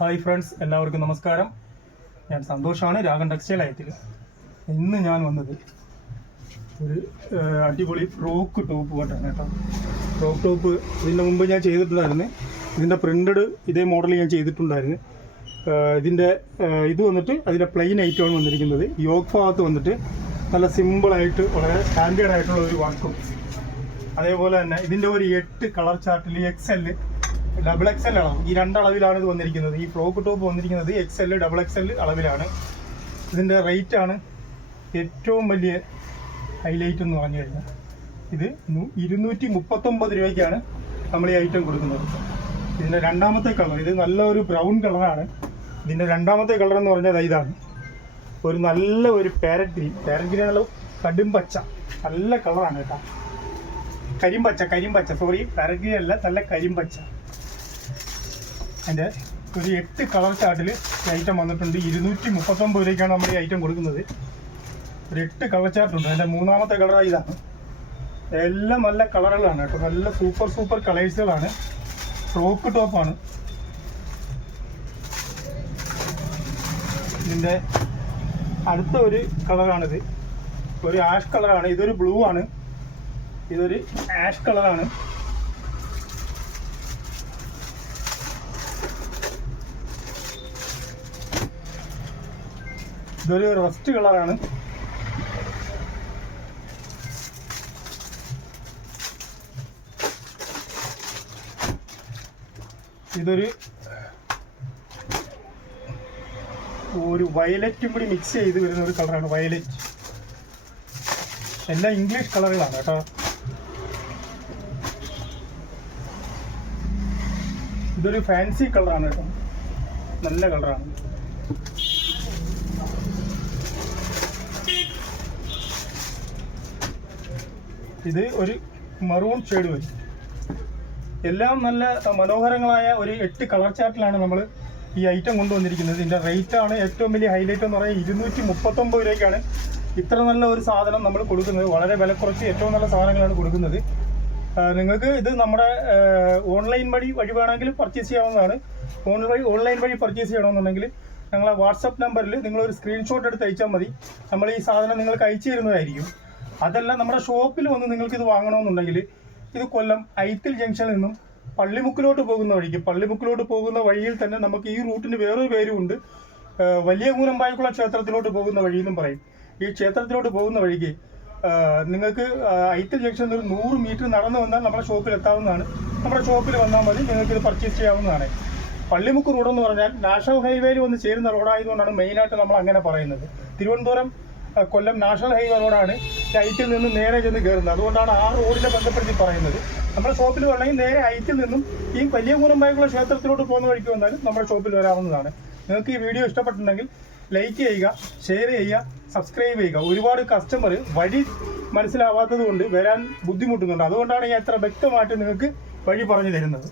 Hi friends, എല്ലാവർക്കും നമസ്കാരം. ഞാൻ സന്തോഷാണ്, രാഗൻ ടെക്സ്റ്റൈൽ ആയത്തിൽ. ഇന്ന് ഞാൻ വന്നത് ഒരു അടിപൊളി ഫ്രോക്ക് ടോപ്പ് കൊണ്ടാണ് കേട്ടോ. ഫ്രോക്ക് ടോപ്പ് ഇതിൻ്റെ മുമ്പ് ഞാൻ ചെയ്തിട്ടുണ്ടായിരുന്നു. ഇതിൻ്റെ പ്രിൻ്റഡ് ഇതേ മോഡൽ ഞാൻ ചെയ്തിട്ടുണ്ടായിരുന്നു. ഇതിൻ്റെ ഇത് വന്നിട്ട് അതിൻ്റെ പ്ലെയിൻ ഐറ്റമാണ് വന്നിരിക്കുന്നത്. യോക്ക് ഭാഗത്ത് വന്നിട്ട് നല്ല സിമ്പിളായിട്ട് വളരെ സ്റ്റാൻഡേർഡ് ആയിട്ടുള്ള ഒരു വർക്കും, അതേപോലെ തന്നെ ഇതിൻ്റെ ഒരു 8 കളർ ചാർട്ടിൽ XL, ഡബിൾ XL അളവ്, ഈ രണ്ടളവിലാണ് ഇത് വന്നിരിക്കുന്നത്. ഈ ഫ്രോക്ക് ടോപ്പ് വന്നിരിക്കുന്നത് XL, ഡബിൾ XL അളവിലാണ്. ഇതിൻ്റെ റേറ്റാണ് ഏറ്റവും വലിയ ഹൈലൈറ്റ് എന്ന് പറഞ്ഞു കഴിഞ്ഞാൽ. ഇത് 239 രൂപയ്ക്കാണ് നമ്മൾ ഈ ഐറ്റം കൊടുക്കുന്നത്. ഇതിൻ്റെ രണ്ടാമത്തെ കളർ, ഇത് നല്ലൊരു ബ്രൗൺ കളറാണ്. ഇതിൻ്റെ രണ്ടാമത്തെ കളർ എന്ന് പറഞ്ഞാൽ ഇതാണ്, ഒരു നല്ല ഒരു പാരറ്റ് ഗ്രീൻ. പാരറ്റ് ഗ്രീൻ നല്ല കടും പച്ച, നല്ല കളറാണ് കേട്ടോ. കരിമ്പച്ച സോറി, പാരറ്റ് ഗ്രീൻ അല്ല, നല്ല കരിമ്പച്ച. അതിൻ്റെ ഒരു 8 കളർ ചാർട്ടിൽ ഈ ഐറ്റം വന്നിട്ടുണ്ട്. 239 രൂപയ്ക്കാണ് നമ്മൾ ഈ ഐറ്റം കൊടുക്കുന്നത്. ഒരു 8 കളർ ചാർട്ടുണ്ട്. അതിൻ്റെ മൂന്നാമത്തെ കളർ ഇതാണ്. എല്ലാം നല്ല കളറുകളാണ് കേട്ടോ, നല്ല സൂപ്പർ കളേഴ്സുകളാണ്. ഫ്രോക്ക് ടോപ്പാണ്. ഇതിൻ്റെ അടുത്ത ഒരു കളറാണിത്, ഒരു ആഷ് കളറാണ്. ഇതൊരു ബ്ലൂ ആണ്, ഇതൊരു ആഷ് കളറാണ്. ഇതൊരു റസ്റ്റ് കളറാണ്. ഇതൊരു വയലറ്റും കൂടി മിക്സ് ചെയ്ത് വരുന്ന ഒരു കളറാണ്, വയലറ്റ്. എല്ലാം ഇംഗ്ലീഷ് കളറുകളാണ് കേട്ടോ. ഇതൊരു ഫാൻസി കളറാണ് കേട്ടോ, നല്ല കളറാണ്. ഇത് ഒരു മറൂൺ ഷെയ്ഡ് വരും. എല്ലാം നല്ല മനോഹരങ്ങളായ ഒരു 8 കളർ ചാർട്ടിലാണ് നമ്മൾ ഈ ഐറ്റം കൊണ്ടുവന്നിരിക്കുന്നത്. ഇതിൻ്റെ റേറ്റാണ് ഏറ്റവും വലിയ ഹൈലൈറ്റ് എന്ന് പറയുന്നത്. 239 രൂപയ്ക്കാണ് ഇത്ര നല്ല ഒരു സാധനം നമ്മൾ കൊടുക്കുന്നത്. വളരെ വില കുറച്ച് ഏറ്റവും നല്ല സാധനങ്ങളാണ് കൊടുക്കുന്നത്. നിങ്ങൾക്ക് ഇത് നമ്മുടെ ഓൺലൈൻ വഴി വേണമെങ്കിൽ പർച്ചേസ് ചെയ്യാവുന്നതാണ്. ഓൺലൈൻ വഴി പർച്ചേസ് ചെയ്യണമെന്നുണ്ടെങ്കിൽ ഞങ്ങളെ വാട്സപ്പ് നമ്പറിൽ നിങ്ങളൊരു സ്ക്രീൻഷോട്ട് എടുത്ത് അയച്ചാൽ മതി. നമ്മൾ ഈ സാധനം നിങ്ങൾക്ക് അയച്ചു തരുന്നതായിരിക്കും. അതല്ല, നമ്മുടെ ഷോപ്പിൽ വന്ന് നിങ്ങൾക്കിത് വാങ്ങണമെന്നുണ്ടെങ്കിൽ ഇത് കൊല്ലം ഐത്തിൽ ജംഗ്ഷനിൽ നിന്നും പള്ളിമുക്കിലോട്ട് പോകുന്ന വഴിയിൽ തന്നെ നമുക്ക് ഈ റൂട്ടിന് വേറൊരു പേരുമുണ്ട്. വലിയ മൂലമ്പായക്കുള്ള ക്ഷേത്രത്തിലോട്ട് പോകുന്ന വഴി എന്നും പറയും. ഈ ക്ഷേത്രത്തിലോട്ട് പോകുന്ന വഴിക്ക് നിങ്ങൾക്ക് ഐത്തിൽ ജംഗ്ഷനിൽ ഒരു 100 മീറ്റർ നടന്നു വന്നാൽ നമ്മുടെ ഷോപ്പിൽ എത്താവുന്നതാണ്. നമ്മുടെ ഷോപ്പിൽ വന്നാൽ മതി, നിങ്ങൾക്കിത് പർച്ചേസ് ചെയ്യാവുന്നതാണ്. പള്ളിമുക്ക് റോഡെന്ന് പറഞ്ഞാൽ നാഷണൽ ഹൈവേയിൽ വന്ന് ചേരുന്ന റോഡായതുകൊണ്ടാണ് മെയിനായിട്ട് നമ്മൾ അങ്ങനെ പറയുന്നത്. തിരുവനന്തപുരം കൊല്ലം നാഷണൽ ഹൈവേ റോഡാണ് ഐറ്റിൽ നിന്നും നേരെ ചെന്ന് കയറുന്നത്. അതുകൊണ്ടാണ് ആ റോഡിനെ ബന്ധപ്പെടുത്തി പറയുന്നത്. നമ്മുടെ ഷോപ്പിൽ വരണമെങ്കിൽ നേരെ ഐറ്റിൽ നിന്നും ഈ വലിയ മൂലമ്പായക്കുള്ള ക്ഷേത്രത്തിലോട്ട് പോകുന്ന വഴിക്ക് വന്നാലും നമ്മുടെ ഷോപ്പിൽ വരാവുന്നതാണ്. നിങ്ങൾക്ക് ഈ വീഡിയോ ഇഷ്ടപ്പെട്ടിട്ടുണ്ടെങ്കിൽ ലൈക്ക് ചെയ്യുക, ഷെയർ ചെയ്യുക, സബ്സ്ക്രൈബ് ചെയ്യുക. ഒരുപാട് കസ്റ്റമർ വഴി മനസ്സിലാവാത്തത് കൊണ്ട് വരാൻ ബുദ്ധിമുട്ടുന്നുണ്ട്. അതുകൊണ്ടാണ് ഞാൻ എത്ര വ്യക്തമായിട്ട് നിങ്ങൾക്ക് വഴി പറഞ്ഞു തരുന്നത്.